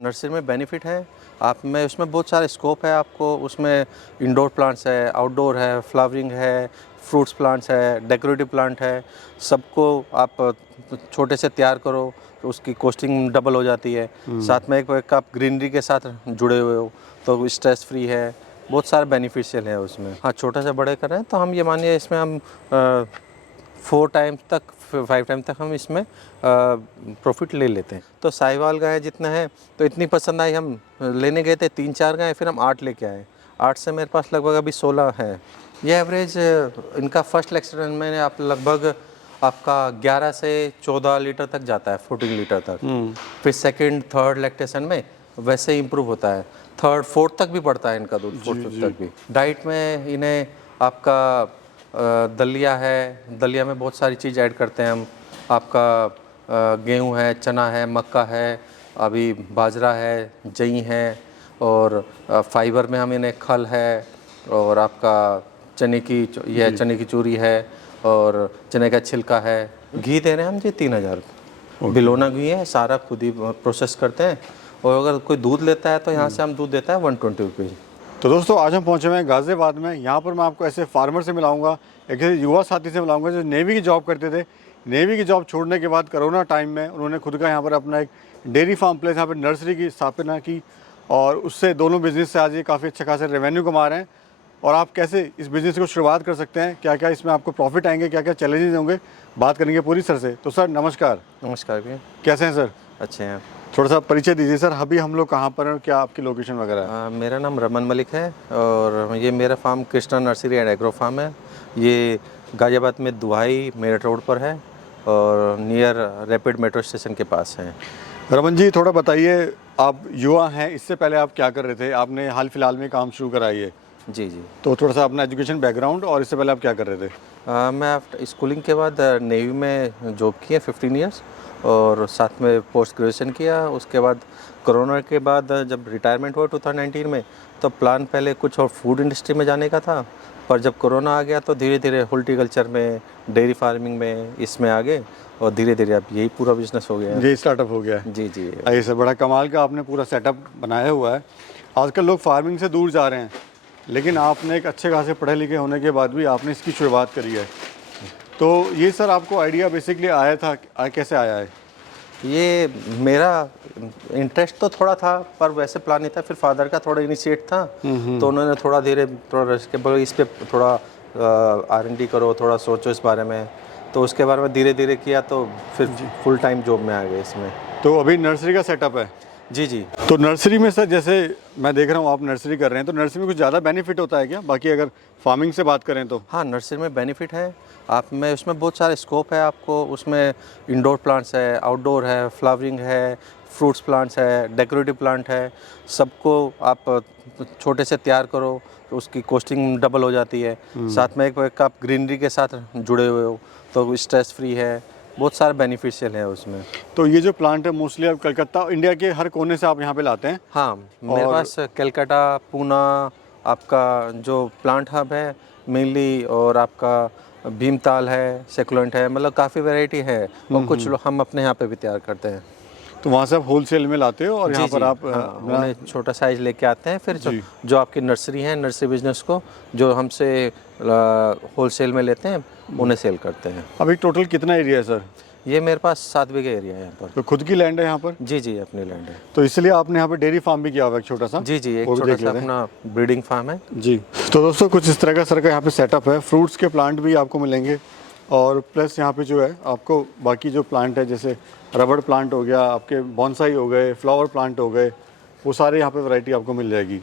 Nursery में benefit है आप में, उसमें बहुत सारे स्कोप है आपको। उसमें इंडोर प्लांट्स है, आउटडोर है, फ्लावरिंग है, फ्रूट्स प्लांट्स है, डेकोरेटिव प्लांट है। सबको आप छोटे से तैयार करो तो उसकी कॉस्टिंग डबल हो जाती है। साथ में एक आप ग्रीनरी के साथ जुड़े हुए हो तो स्ट्रेस फ्री है। बहुत सारे बेनिफिशियल है उसमें। हाँ, छोटे से बड़े कर रहे हैं तो हम ये मानिए इसमें हम 5 टाइम तक हम इसमें प्रॉफिट ले लेते हैं। तो साहिवाल गाय जितना है तो इतनी पसंद आई, हम लेने गए थे 3-4 गाय, फिर हम 8 लेके आए। 8 से मेरे पास लगभग अभी 16 है। ये एवरेज इनका फर्स्ट लेक्चर में आप लगभग आपका 11 से 14 लीटर तक जाता है, 14 लीटर तक। फिर सेकंड थर्ड लैक्टेशन में वैसे ही इम्प्रूव होता है। थर्ड फोर्थ तक भी बढ़ता है इनका दूध, फोर्थ तक भी। डाइट में इन्हें आपका दलिया है, दलिया में बहुत सारी चीज़ ऐड करते हैं हम। आपका गेहूं है, चना है, मक्का है, अभी बाजरा है, जई है, और फाइबर में हम इन्हें खल है, और आपका चने की चूरी है, और चने का छिलका है। घी दे रहे हैं हम जी 3000 बिलोना घी है, सारा खुद ही प्रोसेस करते हैं। और अगर कोई दूध लेता है तो यहाँ से हम दूध देता है 120 रुपीज़। तो दोस्तों आज हम पहुंचे हुए हैं गाज़ियाबाद में। यहाँ पर मैं आपको ऐसे फार्मर से मिलाऊंगा, एक ऐसे युवा साथी से मिलाऊंगा जो नेवी की जॉब करते थे। नेवी की जॉब छोड़ने के बाद कोरोना टाइम में उन्होंने खुद का यहाँ पर अपना एक डेयरी फार्म प्लेस, यहाँ पर नर्सरी की स्थापना की, और उससे दोनों बिज़नेस से आज ये काफ़ी अच्छा खासा रेवेन्यू कमा रहे हैं। और आप कैसे इस बिज़नेस को शुरुआत कर सकते हैं, क्या क्या इसमें आपको प्रॉफिट आएंगे, क्या क्या चैलेंजेस होंगे, बात करेंगे पूरी सर से। तो सर नमस्कार। नमस्कार भैया, कैसे हैं सर? अच्छे हैं। थोड़ा सा परिचय दीजिए सर, अभी हम लोग कहाँ पर हैं और क्या आपकी लोकेशन वगैरह है? मेरा नाम रमन मलिक है और ये मेरा farm Krishna nursery and agro farm है। ये गाज़ियाबाद में दुहाई मेरठ रोड पर है और नियर रैपिड मेट्रो स्टेशन के पास है। रमन जी थोड़ा बताइए, आप युवा हैं, इससे पहले आप क्या कर रहे थे? आपने हाल फिलहाल में काम शुरू करा है, जी जी। तो थोड़ा सा अपना एजुकेशन बैकग्राउंड और इससे पहले आप क्या कर रहे थे? मैं आफ्टर स्कूलिंग के बाद नेवी में जॉब किया 15 ईयर्स, और साथ में पोस्ट ग्रेजुएशन किया। उसके बाद कोरोना के बाद जब रिटायरमेंट हुआ 2019 में, तो प्लान पहले कुछ और फूड इंडस्ट्री में जाने का था, पर जब कोरोना आ गया तो धीरे धीरे हॉर्टिकल्चर में, डेयरी फार्मिंग में, इसमें आ गए, और धीरे धीरे अब यही पूरा बिजनेस हो गया है। ये स्टार्टअप हो गया है। जी जी। आइए सर, बड़ा कमाल का आपने पूरा सेटअप बनाया हुआ है। आजकल लोग फार्मिंग से दूर जा रहे हैं, लेकिन आपने एक अच्छे खासे पढ़े लिखे होने के बाद भी आपने इसकी शुरुआत करी है। तो ये सर आपको आइडिया बेसिकली आया था, कैसे आया है? ये मेरा इंटरेस्ट तो थोड़ा था, पर वैसे प्लान नहीं था। फिर फादर का थोड़ा इनिशिएट था, तो उन्होंने थोड़ा इसके इस पर थोड़ा R&D करो, थोड़ा सोचो इस बारे में। तो उसके बारे में धीरे धीरे किया, तो फिर फुल टाइम जॉब में आ गए इसमें। तो अभी नर्सरी का सेटअप है? जी जी। तो नर्सरी में सर, जैसे मैं देख रहा हूँ आप नर्सरी कर रहे हैं, तो नर्सरी में कुछ ज़्यादा बेनिफिट होता है क्या, बाकी अगर फार्मिंग से बात करें तो? हाँ, नर्सरी में बेनिफिट है आप में, उसमें बहुत सारे स्कोप है आपको। उसमें इंडोर प्लांट्स है, आउटडोर है, फ्लावरिंग है, फ्रूट्स प्लांट्स है, डेकोरेटिव प्लांट है। सबको आप छोटे से तैयार करो तो उसकी कॉस्टिंग डबल हो जाती है। साथ में एक आप ग्रीनरी के साथ जुड़े हुए हो तो स्ट्रेस फ्री है। बहुत सारे बेनिफिशियल है उसमें। तो ये जो प्लांट है मोस्टली आप कलकत्ता, इंडिया के हर कोने से आप यहाँ पे लाते हैं? हाँ, मेरे पास कलकत्ता, पूना, आपका जो प्लांट हब है मेनली, और आपका भीमताल है, सेकुलेंट है, मतलब काफ़ी वैरायटी है। और कुछ हम अपने यहाँ पे भी तैयार करते हैं। तो वहाँ से आप होलसेल में लाते हो और यहाँ पर आप उन्हें छोटा साइज़ लेके आते हैं, फिर जो आपकी नर्सरी है, नर्सरी बिजनेस को जो हमसे होलसेल में लेते हैं उन्हें सेल करते हैं। अभी टोटल कितना एरिया है सर? ये मेरे पास 7 बीघे एरिया है यहाँ पर। तो खुद की लैंड है यहाँ पर? जी जी, अपनी लैंड है। तो इसलिए आपने यहाँ पे डेयरी फार्म भी किया हुआ है, एक छोटा सा? जी जी, एक छोटा सा अपना ब्रीडिंग फार्म है। जी। तो दोस्तों कुछ इस तरह का सर का यहाँ पे सेटअप है। फ्रूट्स के प्लांट भी आपको मिलेंगे, और प्लस यहाँ पे जो है आपको बाकी जो प्लांट है, जैसे रबड़ प्लांट हो गया, आपके बॉन्साई हो गए, फ्लावर प्लांट हो गए, वो सारे यहाँ पे वैरायटी आपको मिल जाएगी।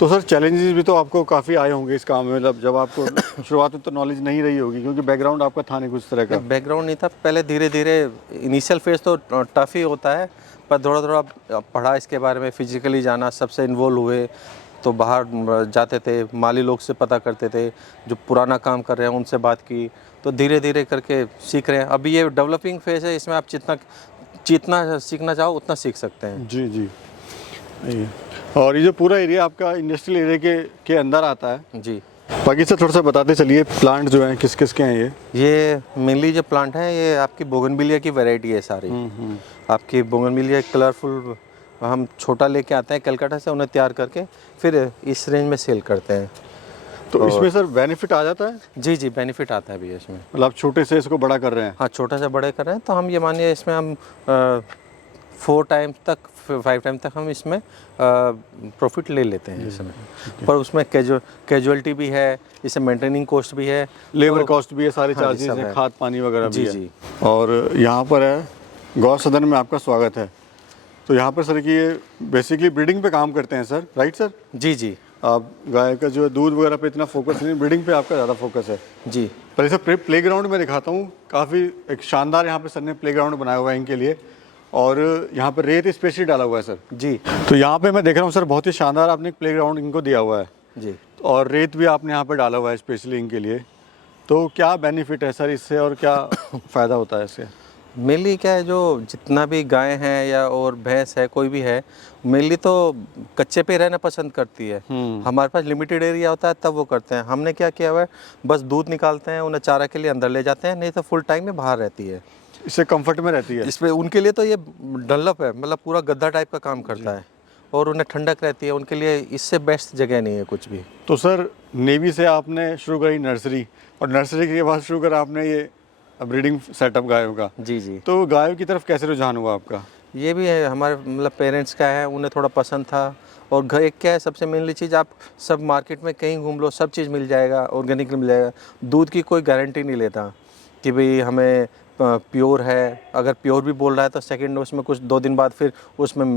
तो सर चैलेंजेस भी तो आपको काफ़ी आए होंगे इस काम में, मतलब जब आपको शुरुआत में तो नॉलेज नहीं रही होगी, क्योंकि बैकग्राउंड आपका था नहीं कुछ तरह का। बैकग्राउंड नहीं था पहले, धीरे धीरे इनिशियल फेज तो टफ ही होता है, पर थोड़ा थोड़ा पढ़ा इसके बारे में, फिजिकली जाना, सबसे इन्वॉल्व हुए, तो बाहर जाते थे, माली लोग से पता करते थे, जो पुराना काम कर रहे हैं उनसे बात की, तो धीरे धीरे करके सीख रहे हैं। अभी ये डेवलपिंग फेज है, इसमें आप जितना सीखना चाहो उतना सीख सकते हैं। जी जी। और ये जो पूरा एरिया आपका इंडस्ट्रियल एरिया के अंदर आता है, जी, बाकी सर थोड़ा सा बताते चलिए प्लांट जो हैं किस किस के हैं ये मेनली जो प्लांट है ये आपकी बोगनविलिया की वैरायटी है सारी। आपकी बोगनविलिया कलरफुल हम छोटा लेके आते हैं कलकत्ता से, उन्हें तैयार करके फिर इस रेंज में सेल करते हैं। तो इसमें सर बेनिफिट आ जाता है? जी जी, बेनिफिट आता है भैया इसमें। मतलब आप छोटे से इसको बड़ा कर रहे हैं? हाँ, छोटा से बड़े कर रहे हैं तो हम ये मानिए इसमें हम 4 टाइम तक 5 टाइम तक हम इसमें प्रॉफिट ले लेते हैं इसमें। पर उसमें कैजुअलिटी भी है, इससे मेंटेनिंग कॉस्ट भी है, लेबर तो कॉस्ट भी है, सारे हाँ जी, चार्जेस सब हैं, है। खाद पानी वगैरह भी जी है। जी। और यहाँ पर है गौ सदन में आपका स्वागत है। तो यहाँ पर सर की ये बेसिकली ब्रीडिंग पे काम करते हैं सर, राइट सर? जी जी आप गाय का जो है दूध वगैरह पे इतना फोकस नहीं, ब्रीडिंग पे आपका ज़्यादा फोकस है। जी। पहले सर प्ले ग्राउंड में दिखाता हूँ, काफ़ी एक शानदार यहाँ पे सर ने प्ले ग्राउंड बनाया हुआ है इनके लिए, और यहाँ पर रेत स्पेशली डाला हुआ है सर। जी तो यहाँ पे मैं देख रहा हूँ सर बहुत ही शानदार आपने प्ले ग्राउंड इनको दिया हुआ है, जी। और रेत भी आपने यहाँ पे डाला हुआ है स्पेशली इनके लिए। तो क्या बेनिफिट है सर इससे और क्या फ़ायदा होता है इससे? मेनली क्या है, जो जितना भी गाय हैं या और भैंस है कोई भी है, मेनली तो कच्चे पे रहना पसंद करती है। हमारे पास लिमिटेड एरिया होता है तब वो करते हैं। हमने क्या किया हुआ है, बस दूध निकालते हैं, उन्हें चारा के लिए अंदर ले जाते हैं, नहीं तो फुल टाइम में बाहर रहती है। इससे कंफर्ट में रहती है? इसमें उनके लिए तो ये डनलप है, मतलब पूरा गद्दा टाइप का काम करता है, और उन्हें ठंडक रहती है, उनके लिए इससे बेस्ट जगह नहीं है कुछ भी। तो सर नेवी से आपने शुरू करी नर्सरी, और नर्सरी के बाद शुरू करा आपने ये ब्रीडिंग सेटअप गायों का। जी जी। तो गायों की तरफ कैसे रुझान हुआ आपका? ये भी है हमारे मतलब पेरेंट्स का है, उन्हें थोड़ा पसंद था। और घर एक क्या है, सबसे मेनली चीज़, आप सब मार्केट में कहीं घूम लो सब चीज़ मिल जाएगा, ऑर्गेनिक मिल जाएगा। दूध की कोई गारंटी नहीं लेता कि भाई हमें प्योर है। अगर प्योर भी बोल रहा है तो सेकंड उसमें कुछ 2 दिन बाद फिर उसमें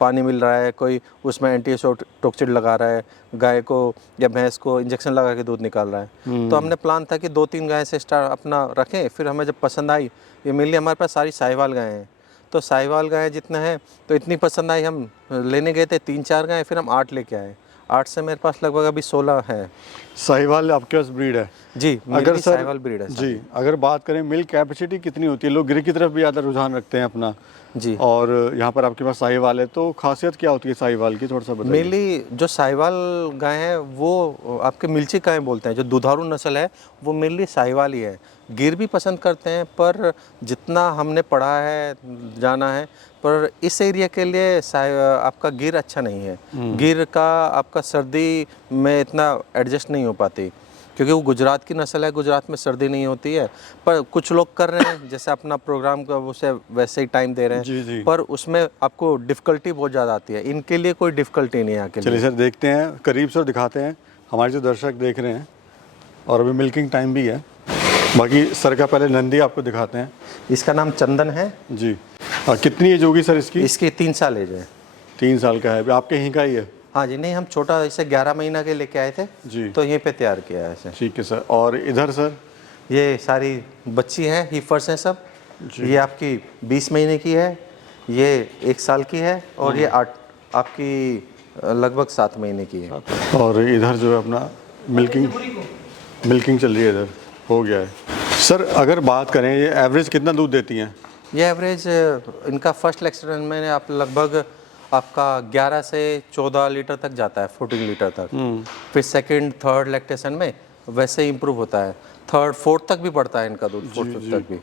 पानी मिल रहा है, कोई उसमें एंटीटॉक्सिड लगा रहा है, गाय को या भैंस को इंजेक्शन लगा के दूध निकाल रहा है। तो हमने प्लान था कि 2-3 गाय से स्टार्ट अपना रखें। फिर हमें जब पसंद आई, ये मेनली हमारे पास सारी साहिवाल गायें हैं, तो साहिवाल गाय जितना है तो इतनी पसंद आई, हम लेने गए थे 3-4 गाय, फिर हम 8 लेके आए। 8 से मेरे पास लगभग अभी 16 है। साहिवाल आपके पास ब्रीड है? जी, अगर सर साहिवाल ब्रीड है जी, अगर बात करें मिल्क कैपेसिटी कितनी होती है? लोग गिर की तरफ भी ज़्यादा रुझान रखते हैं अपना जी। और यहाँ पर आपके पास साहिवाल है, तो खासियत क्या होती है साहिवाल की, थोड़ा सा बताइए। मेनली जो साहिवाल गाय है वो आपके मिल्ची गाय बोलते हैं, जो दुधारू नस्ल है वो मेनली साहिवाल ही है। गिर भी पसंद करते हैं, पर जितना हमने पढ़ा है जाना है, पर इस एरिया के लिए आपका गिर अच्छा नहीं है। गिर का आपका सर्दी में इतना एडजस्ट नहीं हो पाती, क्योंकि वो गुजरात की नस्ल है, गुजरात में सर्दी नहीं होती है। पर कुछ लोग कर रहे हैं, जैसे अपना प्रोग्राम का उसे वैसे ही टाइम दे रहे जी, जी। हैं, पर उसमें आपको डिफ़िकल्टी बहुत ज़्यादा आती है। इनके लिए कोई डिफ़िकल्टी नहीं है आके। चलिए सर देखते हैं, करीब से दिखाते हैं, हमारे जो दर्शक देख रहे हैं, और अभी मिल्किंग टाइम भी है। बाकी सर का पहले नंदी आपको दिखाते हैं। इसका नाम चंदन है जी। कितनी एज होगी सर इसकी? इसकी 3 साल एज है। 3 साल का है, अभी आपके यहीं का ही है? हाँ जी, नहीं हम छोटा इसे 11 महीना के लेके आए थे जी। तो यहीं पे तैयार किया है इसे। ठीक है सर। और इधर सर? ये सारी बच्ची हैं, हीफर्स हैं सब। ये आपकी 20 महीने की है, ये 1 साल की है, और ये 8 आपकी लगभग 7 महीने की है। और इधर जो है अपना मिल्किंग चल रही है, इधर हो गया है। सर अगर बात करें ये एवरेज कितना दूध देती हैं? ये एवरेज इनका फर्स्ट लेक्चर में आप लगभग आपका 11 से 14 लीटर तक जाता है, 14 लीटर तक। फिर सेकंड थर्ड लैक्टेशन में वैसे ही इम्प्रूव होता है, थर्ड फोर्थ तक भी बढ़ता है इनका दूध, फोर्थ तक भी।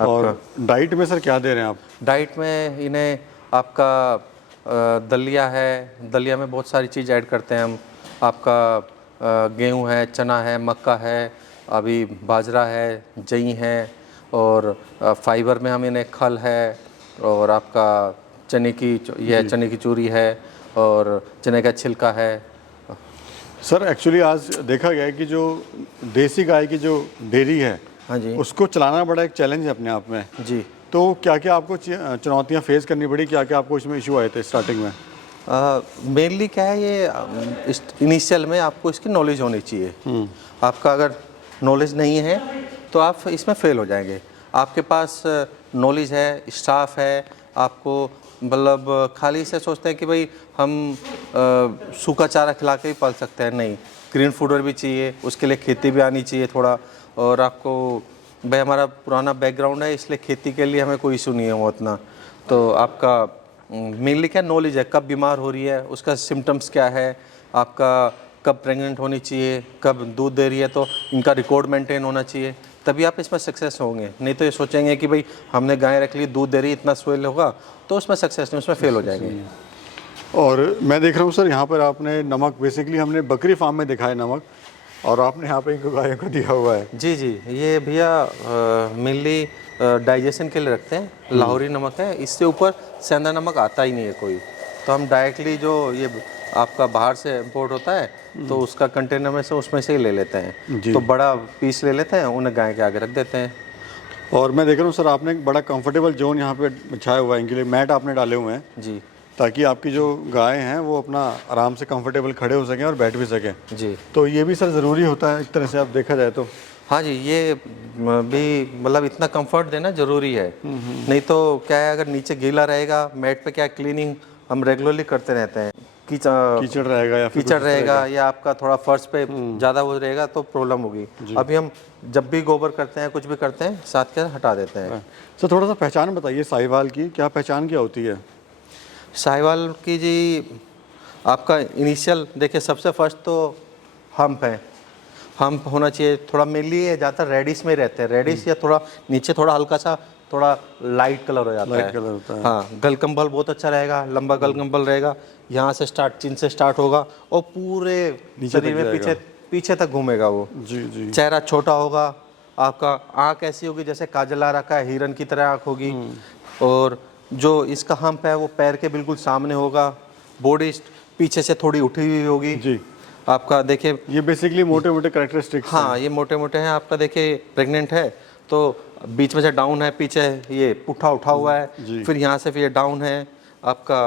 और डाइट में सर क्या दे रहे हैं आप? डाइट में इन्हें आपका दलिया है, दलिया में बहुत सारी चीज़ ऐड करते हैं हम। आपका गेहूं है, चना है, मक्का है, अभी बाजरा है, जई है, और फाइबर में हम इन्हें खल है, और आपका चने की चूरी है, और चने का छिलका है। सर एक्चुअली आज देखा गया है कि जो देसी गाय की जो डेयरी है, हाँ जी, उसको चलाना बड़ा एक चैलेंज है अपने आप में। जी। तो क्या क्या आपको चुनौतियां फेस करनी पड़ी, क्या क्या आपको इसमें इशू आए थे स्टार्टिंग में? मेनली क्या है, ये इनिशियल में आपको इसकी नॉलेज होनी चाहिए। आपका अगर नॉलेज नहीं है तो आप इसमें फेल हो जाएंगे। आपके पास नॉलेज है, स्टाफ है, आपको मतलब खाली से सोचते हैं कि भाई हम सूखा चारा खिला के ही पाल सकते हैं, नहीं, ग्रीन फूडर भी चाहिए, उसके लिए खेती भी आनी चाहिए थोड़ा। और आपको भाई हमारा पुराना बैकग्राउंड है, इसलिए खेती के लिए हमें कोई इशू नहीं है वो उतना। तो आपका मेनली क्या नॉलेज है, कब बीमार हो रही है, उसका सिम्टम्स क्या है, आपका कब प्रेग्नेंट होनी चाहिए, कब दूध दे रही है, तो इनका रिकॉर्ड मेंटेन होना चाहिए, तभी आप इसमें सक्सेस होंगे। नहीं तो ये सोचेंगे कि भाई हमने गाय रख ली, दूध दे रही, इतना स्वेल होगा, तो उसमें सक्सेस नहीं, उसमें फेल हो जाएंगे। और मैं देख रहा हूँ सर यहाँ पर आपने नमक, बेसिकली हमने बकरी फार्म में दिखा है नमक, और आपने यहाँ पे इनको गायों को दिया हुआ है। जी जी, ये भैया मेनली डाइजेशन के लिए रखते हैं, लाहौरी नमक है, इससे ऊपर सेंधा नमक आता ही नहीं है कोई। तो हम डायरेक्टली जो ये आपका बाहर से इम्पोर्ट होता है, तो उसका कंटेनर में से उसमें से ही ले लेते हैं। तो बड़ा पीस ले लेते हैं, उन्हें गाय के आगे रख देते हैं। और मैं देख रहा हूँ सर आपने एक बड़ा कंफर्टेबल जोन यहाँ पे बिछाया हुआ है, इनके लिए मैट आपने डाले हुए हैं जी ताकि आपकी जो गाय हैं वो अपना आराम से कंफर्टेबल खड़े हो सकें और बैठ भी सकें। जी। तो ये भी सर ज़रूरी होता है एक तरह से आप देखा जाए तो। हाँ जी, ये भी मतलब इतना कंफर्ट देना ज़रूरी है। नहीं तो क्या है, अगर नीचे गीला रहेगा मैट पे, क्या क्लीनिंग हम रेगुलरली करते रहते हैं, कीचड़ रहेगा या फिर कीचड़ रहेगा या आपका थोड़ा फर्श पे ज़्यादा वो रहेगा तो प्रॉब्लम होगी। अभी हम जब भी गोबर करते हैं, कुछ भी करते हैं, साथ के हटा देते हैं। सर थोड़ा सा पहचान बताइए साहिवाल की, क्या पहचान क्या होती है? साहिवाल की जी, आपका इनिशियल देखिए, सबसे फर्स्ट तो हम्प है, हम्प होना चाहिए। थोड़ा मेनली ये ज़्यादातर रेडिश में ही रहते हैं, रेडिश या थोड़ा नीचे थोड़ा हल्का सा थोड़ा लाइट कलर हो जाता है। लाइट कलर होता है। हाँ, गलकंबल बहुत अच्छा रहेगा, लंबा गलकंबल रहेगा, यहाँ से स्टार्ट, चिन से स्टार्ट होगा और पूरे शरीर में पीछे पीछे तक घूमेगा वो। जी जी। चेहरा छोटा होगा, आपका आँख ऐसी होगी जैसे काजल आ रखा है, हिरन की तरह आँख होगी। और जो इसका हम्प है वो पैर के बिल्कुल सामने होगा, बॉडी पीछे से थोड़ी उठी हुई होगी जी। आपका। देखिए ये बेसिकली मोटे मोटे कैरेक्टरिस्टिक्स। हाँ, ये मोटे मोटे हैं आपका। देखिए प्रेग्नेंट है तो बीच में से डाउन है, पीछे ये पुट्ठा उठा हुआ है, फिर यहाँ से फिर ये डाउन है आपका।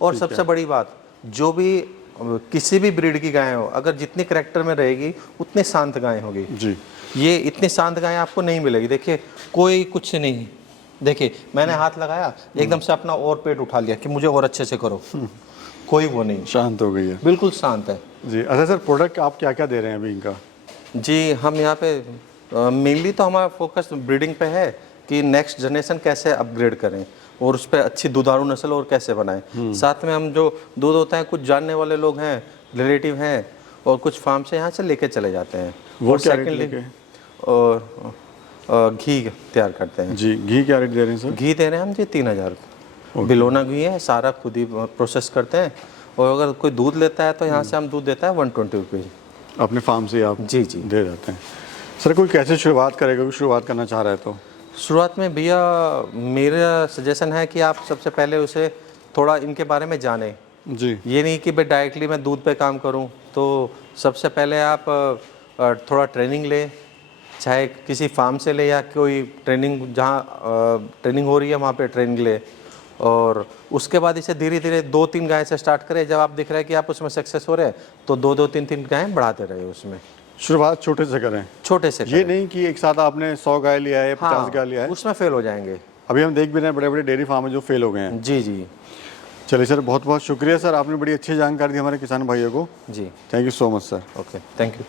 और सबसे बड़ी बात, जो भी किसी भी ब्रीड की गाय हो, अगर जितनी करैक्टर में रहेगी उतनी शांत गाय होगी जी। ये इतनी शांत गाय आपको नहीं मिलेगी। देखिए कोई कुछ नहीं, देखिए मैंने हाथ लगाया, एकदम से अपना और पेट उठा लिया कि मुझे और अच्छे से करो, कोई वो नहीं, शांत हो गई है, बिल्कुल शांत है जी। अच्छा सर, प्रोडक्ट आप क्या क्या दे रहे हैं अभी इनका? जी, हम यहाँ पे मेनली तो हमारा फोकस ब्रीडिंग पे है कि नेक्स्ट जनरेशन कैसे अपग्रेड करें और उस पर अच्छी दुधारू नस्ल और कैसे बनाएं। साथ में हम जो दूध होता है, कुछ जानने वाले लोग हैं, रिलेटिव हैं, और कुछ फार्म से यहाँ से लेके चले जाते हैं। वो क्या रेट लेके? और घी तैयार करते हैं जी। घी क्या रेट दे रहे हैं सर? घी दे रहे हैं हम जी 3000 बिलोना घी है, सारा खुद ही प्रोसेस करते हैं। और अगर कोई दूध लेता है तो यहाँ से हम दूध देता है 120 रुपीज़ अपने फार्म से आप जी जी दे जाते हैं। सर कोई कैसे शुरुआत करेगा, कोई शुरुआत करना चाह रहा है तो? शुरुआत में भैया मेरा सजेशन है कि आप सबसे पहले उसे थोड़ा इनके बारे में जानें जी। ये नहीं कि भाई डायरेक्टली मैं दूध पे काम करूं। तो सबसे पहले आप थोड़ा ट्रेनिंग ले, चाहे किसी फार्म से ले या कोई ट्रेनिंग जहां ट्रेनिंग हो रही है वहाँ पे ट्रेनिंग ले, और उसके बाद इसे धीरे धीरे 2-3 गाय से स्टार्ट करें। जब आप दिख रहा है कि आप उसमें सक्सेस हो रहे हैं तो 2-2, 3-3 गायें बढ़ाते रहे उसमें। शुरुआत छोटे से करें, छोटे से ये नहीं कि एक साथ आपने 100 गाय लिया है, 50 गाय लिया है, उसमें फेल हो जाएंगे। अभी हम देख भी रहे हैं बड़े बड़े डेयरी फार्म में जो फेल हो गए हैं। जी जी। चलिए सर, बहुत बहुत शुक्रिया सर, आपने बड़ी अच्छी जानकारी दी हमारे किसान भाइयों को। जी, thank you so much sir. Okay, thank you.